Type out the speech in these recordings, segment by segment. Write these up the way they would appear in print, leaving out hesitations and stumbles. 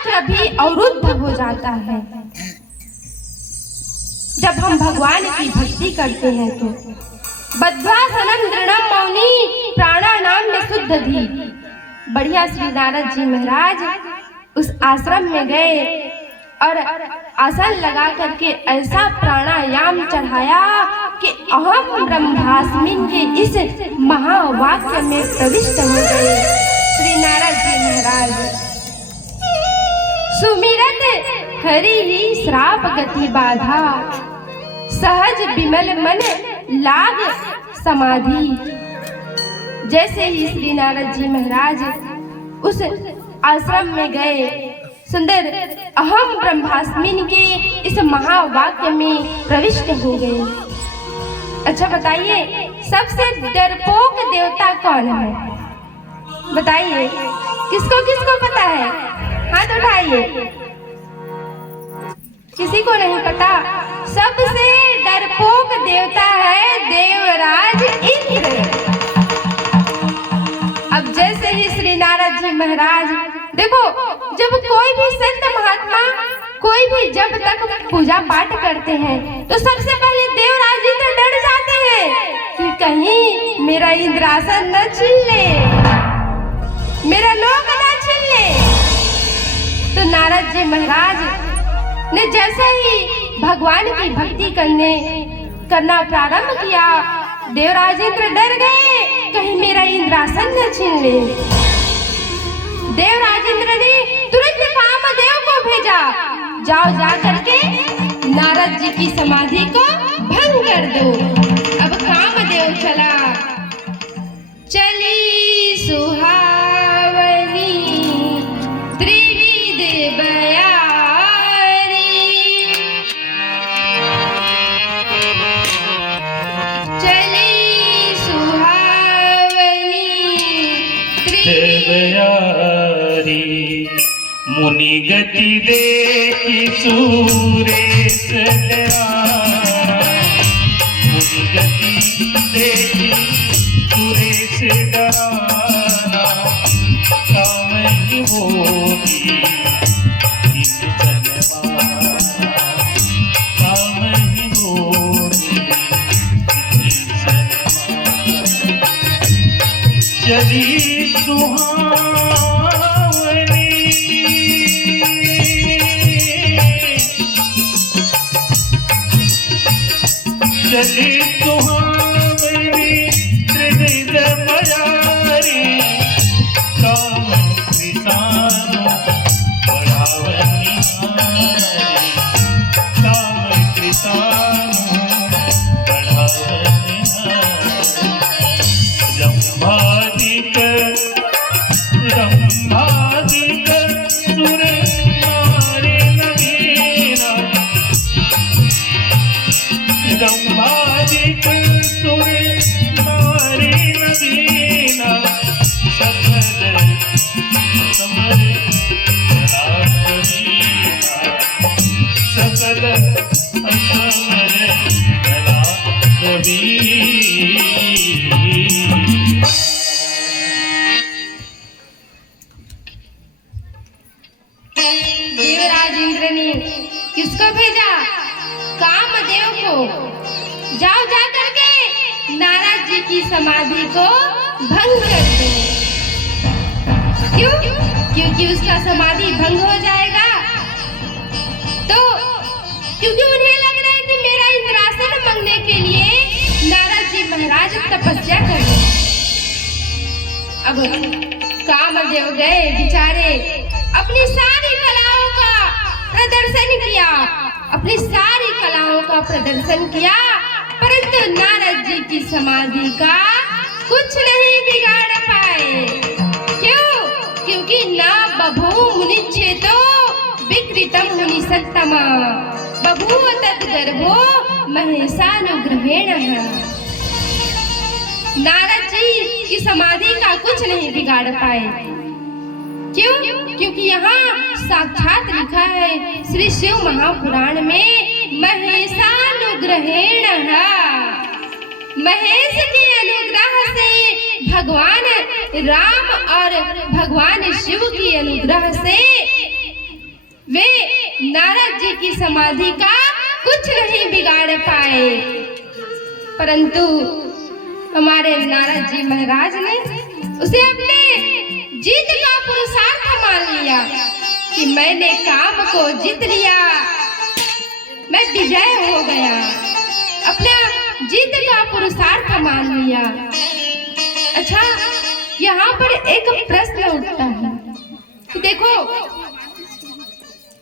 चक्र भी अवरुद्ध हो जाता है। जब हम भगवान की भक्ति करते हैं तो बद्धासनम दृढ़म मौनी प्राणानाम में शुद्ध धी। बढ़िया श्री नारद जी महाराज उस आश्रम में गए और आसन लगा करके ऐसा प्राणायाम चढ़ाया कि अहम ब्रह्मास्मिन के इस महावाक्य में प्रविष्ट हो गए श्री नारद जी महाराज। सुमिरत हरि ही श्राप गति बाधा, सहज विमल मन लाग समाधि। जैसे ही श्री नारद जी महाराज उस आश्रम में गए, सुंदर अहम ब्रह्मास्मिन के इस महावाक्य में प्रविष्ट हो गए। अच्छा बताइए, सबसे डरपोक देवता कौन है? बताइए, किसको किसको पता है? हाथ उठाइए। किसी को नहीं पता? सबसे डरपोक देवता है देवराज इंद्र। अब जैसे ही श्री नारद जी महाराज, देखो, जब कोई भी संत महात्मा कोई भी जब तक पूजा पाठ करते हैं तो सबसे पहले देवराज इंद्र डर जाते हैं कि कहीं मेरा इंद्रासन न छीन ले, मेरा लोक न छीन ले। तो नारद जी महाराज ने जैसे ही भगवान की भक्ति करना प्रारंभ किया, देवराज इंद्र डर गए कहीं मेरा इंद्रासन न छीन ले। देवराज इंद्र ने तुरंत कामदेव को भेजा, जाओ जा करके नारद जी की समाधि को भंग कर दो। अब कामदेव चला, चली सुहावनी त्रिविध बयारी, चली सुहावनी त्रिविध मुनि गति देखी सूरेश डरा, मुनि गति देखी सूरेश डराना, काम ही होगी इस जन्मा, काम ही होगी इस जन्मा। चली सुहावनी चली सुहावनी त्रिविध बयारी, काम कृतानो बढ़ावनी हारी, काम कृतानो बढ़ावनी हारी। रंभादिक सुर नारी नवीना, रंभादिक सुर नारी नवीना, सकल समर कलावीना, सकल समर कलावीना। देवराज इंद्र ने किसको भेजा? कामदेव को, जाओ जा करके नारद जी की समाधि को भंग कर दो। क्यों? क्योंकि उसका समाधि भंग हो जाएगा तो, क्योंकि उन्हें लग रहा है कि मेरा इंद्रासन मांगने के लिए नारद जी महाराज तपस्या कर रहे हैं। अब कामदेव गए बेचारे, अपनी सारी कलाओं का प्रदर्शन किया, अपनी सारी कलाओं का प्रदर्शन किया, परंतु नारद जी की समाधि का कुछ नहीं बिगाड़ पाए। क्यों? क्योंकि ना बभू मुनिच्छेदो विकृतम मुनि सत्तमा, बभूव तद्गर्भो महेशानुग्रहेण। नारद जी की समाधि का कुछ नहीं बिगाड़ पाए। क्यों? क्योंकि यहाँ साक्षात लिखा है श्री शिव महापुराण में, महेशानुग्रहेण। महेश के अनुग्रह से भगवान राम और भगवान शिव की अनुग्रह से नारद जी की समाधि का कुछ नहीं बिगाड़ पाए। परंतु हमारे नारद जी महाराज ने उसे अपने जीत का पुरुषार्थ मान लिया कि मैंने काम को जीत लिया, मैं विजय हो गया, अपना जीत का पुरुषार्थ मान लिया। अच्छा, यहाँ पर एक प्रश्न उठता है कि देखो,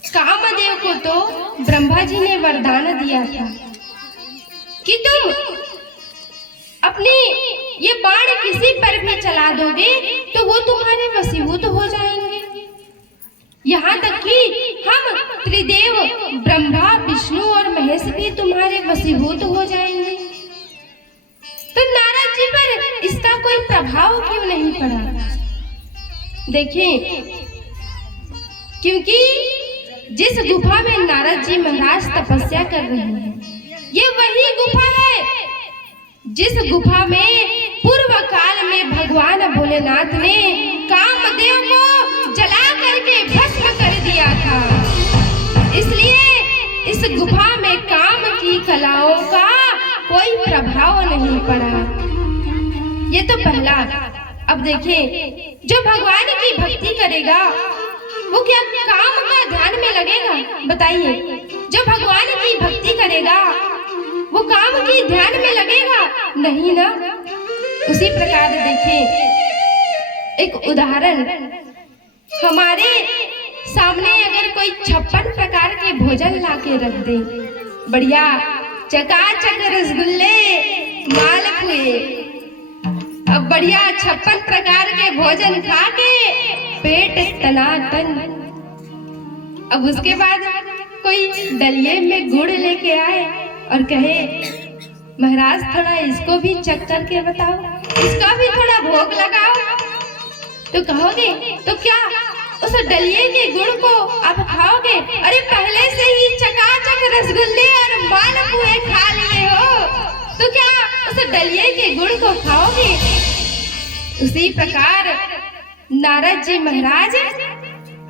कामदेव को तो ब्रह्मा जी ने वरदान दिया था कि तुम अपनी ये बाण किसी पर भी चला दोगे तो वो तुम्हारे वशीभूत हो जाएंगे। यहाँ तक कि हम त्रिदेव ब्रह्मा, विष्णु और महेश भी तुम्हारे वशीभूत हो जाएंगे। तो नारद जी पर इसका कोई प्रभाव क्यों नहीं पड़ा? देखिए, क्योंकि जिस गुफा में नारद जी महाराज तपस्या कर रहे हैं, ये वही गुफा है जिस गुफा में पूर्व काल में भगवान भोलेनाथ ने कामदेव को जला करके भस्म कर दिया था। इसलिए इस गुफा में काम की कलाओं का कोई प्रभाव नहीं पड़ा। ये तो पहला। अब देखिए, जो भगवान की भक्ति करेगा वो क्या काम का ध्यान में लगेगा? बताइए, जो भगवान की भक्ति करेगा वो काम की ध्यान में लगेगा? नहीं ना। उसी प्रकार देखिए, एक उदाहरण, हमारे सामने अगर कोई 56 प्रकार के भोजन लाके रख दे, बढ़िया चकाचक रसगुल्ले, मालपुए, अब बढ़िया 56 प्रकार के भोजन खा के पेट टनाटन। अब उसके बाद कोई डलिये में गुड़ लेके आए और कहे, महाराज थोड़ा इसको भी चख करके बताओ, इसका भी थोड़ा भोग लगाओ, तो कहोगे तो क्या उस डलिये के गुड़ को आप खाओगे? अरे पहले से ही चकाचक रसगुल्ले और मालपुए खा लिए हो, तो क्या उस डलिये के गुड़ को खाओगे? उसी प्रकार नारद जी महाराज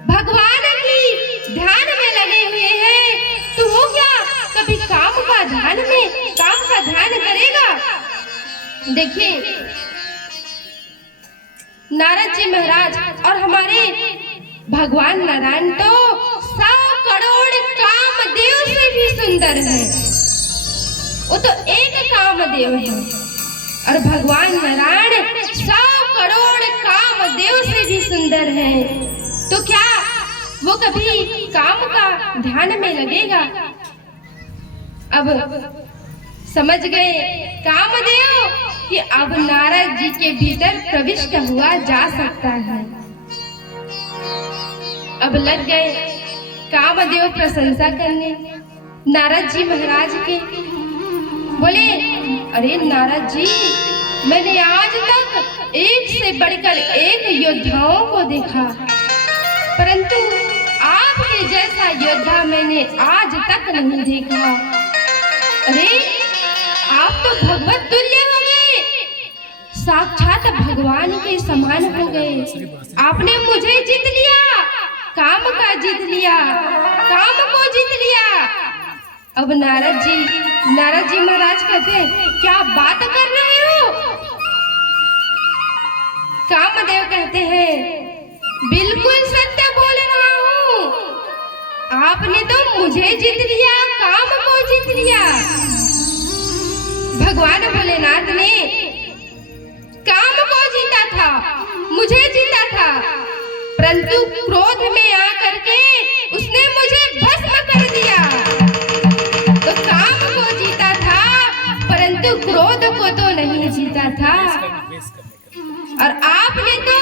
भगवान की ध्यान में लगे हुए हैं, तो वो क्या कभी काम का ध्यान करेगा? देखिए, नारद जी महाराज और हमारे भगवान नारायण तो 100 करोड़ कामदेव से भी सुंदर है। वो तो एक कामदेव है और भगवान नारायण 100 करोड़ कामदेव से भी सुंदर है। तो क्या वो कभी काम का ध्यान में लगेगा? अब समझ गए कामदेव कि अब नारद जी के भीतर प्रविष्ट हुआ जा सकता है। अब लग गए कामदेव प्रशंसा करने नारद जी महाराज के। बोले, अरे नारद जी, मैंने आज तक एक से बढ़कर एक योद्धाओं को देखा, परंतु आपके जैसा योद्धा मैंने आज तक नहीं देखा। अरे आप तो भगवत तुल्य हो गए, साक्षात भगवान के समान हो गए। आपने मुझे जीत लिया, काम का जीत लिया, काम को जीत लिया। अब नारद जी महाराज कहते हैं, क्या बात कर रहे हो? कामदेव कहते हैं, बिल्कुल सत्य बोल रहा हूँ। आपने तो मुझे जीत लिया, काम को जीत लिया। भगवान भोलेनाथ ने काम को जीता था, मुझे जीता था, परंतु क्रोध में आकर के उसने मुझे भस्म कर दिया। तो काम को जीता था, परंतु क्रोध को तो नहीं जीता था। और आपने तो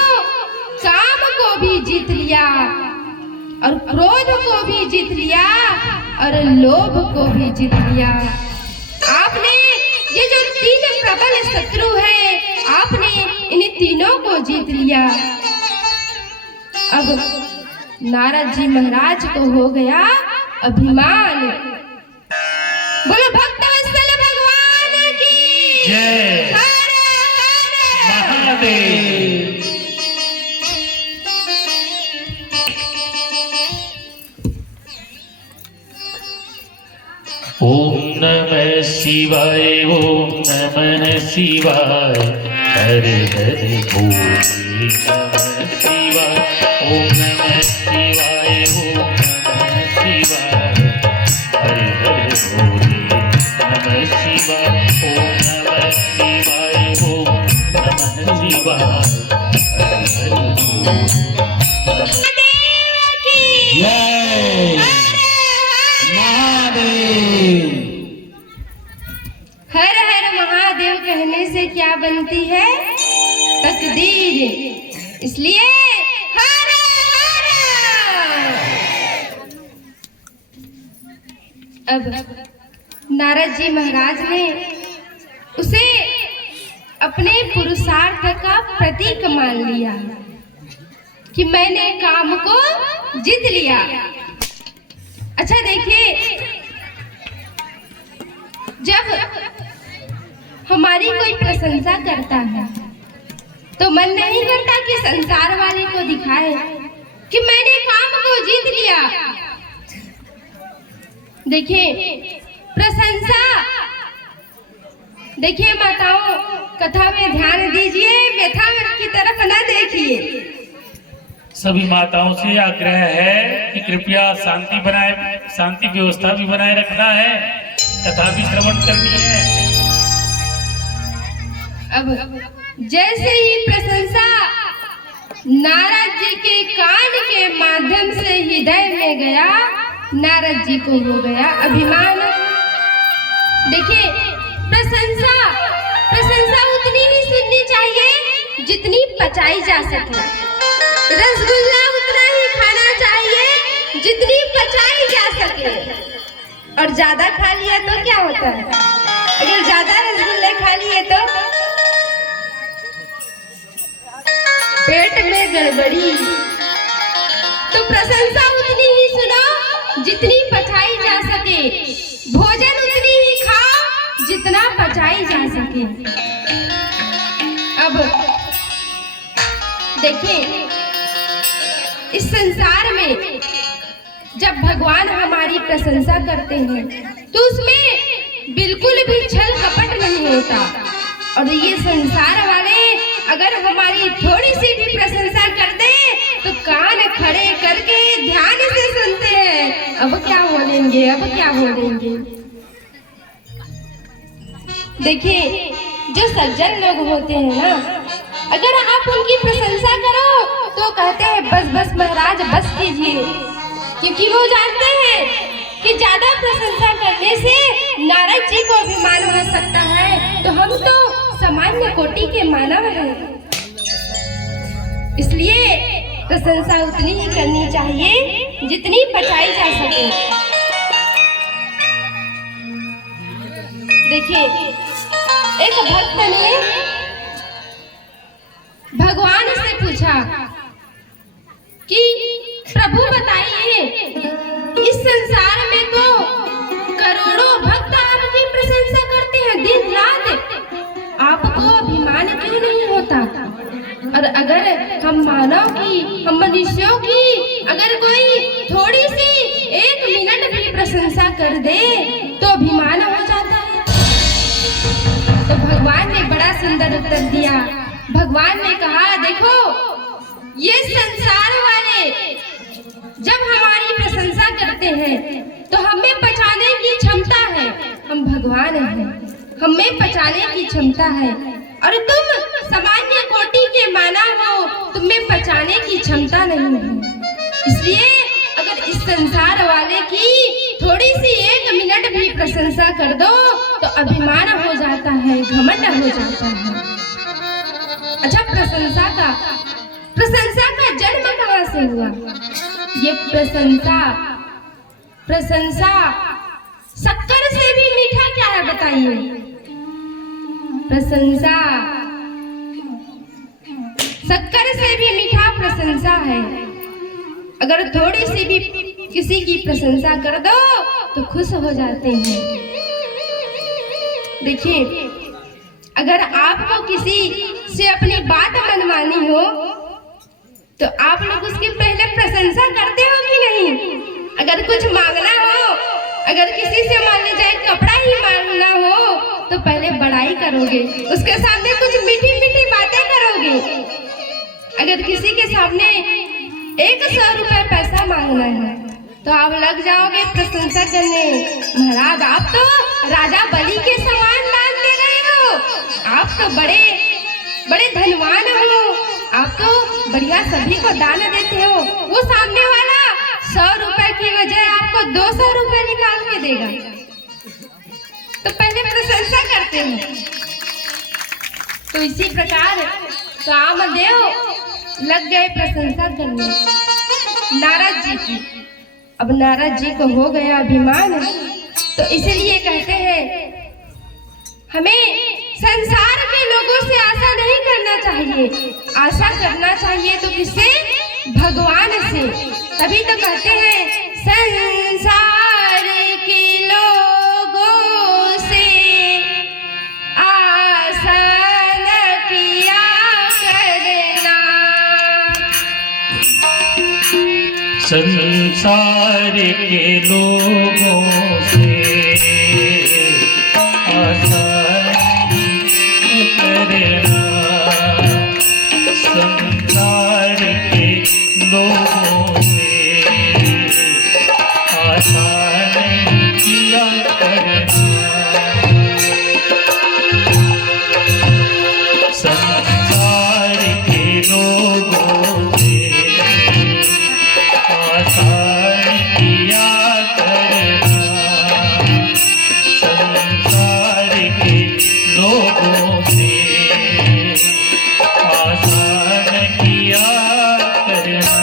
काम को भी जीत लिया और क्रोध को भी जीत लिया और लोभ को भी जीत लिया। आपने ये जो 3 प्रबल शत्रु है, आपने इन तीनों को जीत लिया। अब नारद जी महाराज को हो गया अभिमान। बोलो भक्तवत्सल भगवान की जय। हर हर महादेव। नमः शिवाय ओम नमः शिवाय हरे हरे बोले नमः शिवाय ओम नमः शिवाय ओम नमः शिवाय हरे हरे बोले नमः शिवाय ओम नमः शिवाय ओम नमः शिवाय हरे हरे बोले जय महादेव। हर हर महादेव कहने से क्या बनती है? तकदीर। इसलिए हर हर। अब नारद जी महाराज ने उसे अपने पुरुषार्थ का प्रतीक मान लिया कि मैंने काम को जीत लिया। अच्छा देखिए, जब हमारी कोई प्रशंसा करता है तो मन नहीं करता कि संसार वाले को दिखाए कि मैंने काम को जीत लिया। देखिए प्रशंसा, देखिए माताओं, कथा में ध्यान दीजिए, व्यथा की तरफ न देखिए। सभी माताओं से आग्रह है कि कृपया शांति व्यवस्था भी बनाए रखना है, कथा भी श्रवण करनी है। अब जैसे ही प्रशंसा नारद जी के कान के माध्यम से हृदय में गया, नारद जी को हो गया अभिमान। देखिए प्रशंसा उतनी ही सुननी चाहिए जितनी पचाई जा सके। रसगुल्ला उतना ही खाना चाहिए जितनी पचाई जा सके। और ज्यादा खा लिया तो क्या होता है? अगर ज्यादा रसगुल्ले खा लिए तो पेट में गड़बड़ी। तो प्रशंसा उतनी ही सुनो जितनी पचाई जा सके, भोजन उतनी ही खाओ जितना पचाई जा सके। अब देखिए, इस संसार में जब भगवान हमारी प्रशंसा करते हैं तो उसमें बिल्कुल भी छल कपट नहीं होता। और ये संसार वाले अगर हमारी थोड़ी सी भी प्रशंसा कर दे तो कान खड़े करके ध्यान से सुनते हैं। अब क्या बोलेंगे, अब क्या बोलेंगे। देखिए जो सज्जन लोग होते हैं ना, अगर आप उनकी प्रशंसा करो तो कहते हैं बस बस महाराज बस कीजिए, क्योंकि वो जानते हैं कि ज्यादा प्रशंसा करने से नारद जी को अभिमान हो सकता है। तो हम तो सामान्य कोटि के मानव हैं, इसलिए प्रशंसा उतनी ही करनी चाहिए जितनी पचाई जा सके। देखिए एक भक्त ने भगवान से पूछा कि प्रभु बताइए, इस संसार में तो करोड़ों भक्त आपकी प्रशंसा करते हैं दिन रात, आपको अभिमान क्यों नहीं होता? और अगर हम मानव की, हम मनुष्यों की अगर कोई थोड़ी सी 1 मिनट भी प्रशंसा कर दे तो अभिमान हो जाता है। तो भगवान ने बड़ा सुंदर उत्तर दिया। भगवान ने कहा देखो, ये संसार वाले जब हमारी प्रशंसा करते हैं तो हमें पचाने की क्षमता है, हम भगवान हैं, हमें पचाने की क्षमता है। और तुम सामान्य कोटि के मानव हो, तुम्हें पचाने की क्षमता नहीं है। इसलिए अगर इस संसार वाले की थोड़ी सी 1 मिनट भी प्रशंसा कर दो तो अभिमान हो जाता है, घमंड हो जाता है। अच्छा प्रशंसा का जन्म कहाँ से हुआ? ये प्रशंसा शक्कर से भी मीठा क्या है बताइए? प्रशंसा शक्कर से भी मीठा प्रशंसा है। अगर थोड़ी सी भी किसी की प्रशंसा कर दो तो खुश हो जाते हैं। देखिए अगर आपको किसी से अपनी बात मनवानी हो तो आप लोग उसकी पहले प्रशंसा करते हो कि नहीं? अगर कुछ मांगना हो, अगर किसी से मान लीजिए कपड़ा ही मांग करोगे, उसके सामने कुछ मीठी मीठी बातें करोगे। अगर किसी के सामने 100 रुपए पैसा मांगना है तो आप लग जाओगे प्रशंसा करने, महाराज आप तो राजा बलि के समान दान दे रहे हो, आप तो बड़े बड़े धनवान हो, आप तो बढ़िया सभी को दान देते हो। वो सामने वाला 100 रुपए की वजह आपको 200 रुपए निकाल के देगा, तो पहले प्रशंसा करते हैं। तो इसी प्रकार कामदेव लग गए प्रशंसा करने नारद जी की। अब नारद जी को हो गया अभिमान, तो इसलिए कहते हैं हमें संसार के लोगों से आशा नहीं करना चाहिए, आशा करना चाहिए तो किससे? भगवान से। तभी तो कहते हैं संसार के लोगों से आशा न किया करना। संसार के लोगों से आशा करना, संसार के लोगों से आशा नहीं किया करना। संसार के लोगों से आशा नहीं किया करना, संसार के लोगों से आशा नहीं किया करना।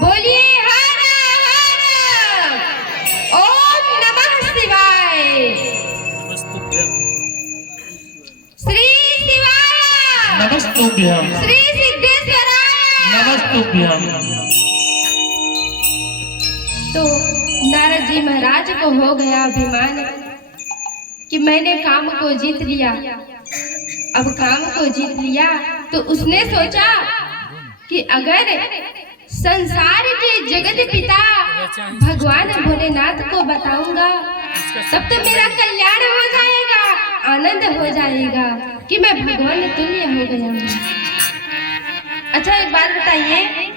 बोलिए हर हर ओम नमः शिवाय। श्री शिवाय नमस्तुभ्यं श्री सिद्धेश्वराय नमस्तुभ्यं। तो नारद जी महाराज को हो गया अभिमान कि मैंने काम को जीत लिया। अब काम को जीत लिया तो उसने सोचा कि अगर संसार के जगत पिता भगवान भोलेनाथ को बताऊंगा तब तो मेरा कल्याण हो जाएगा, आनंद हो जाएगा कि मैं भगवान तुल्य हो गया हूँ। अच्छा एक बात बताइए,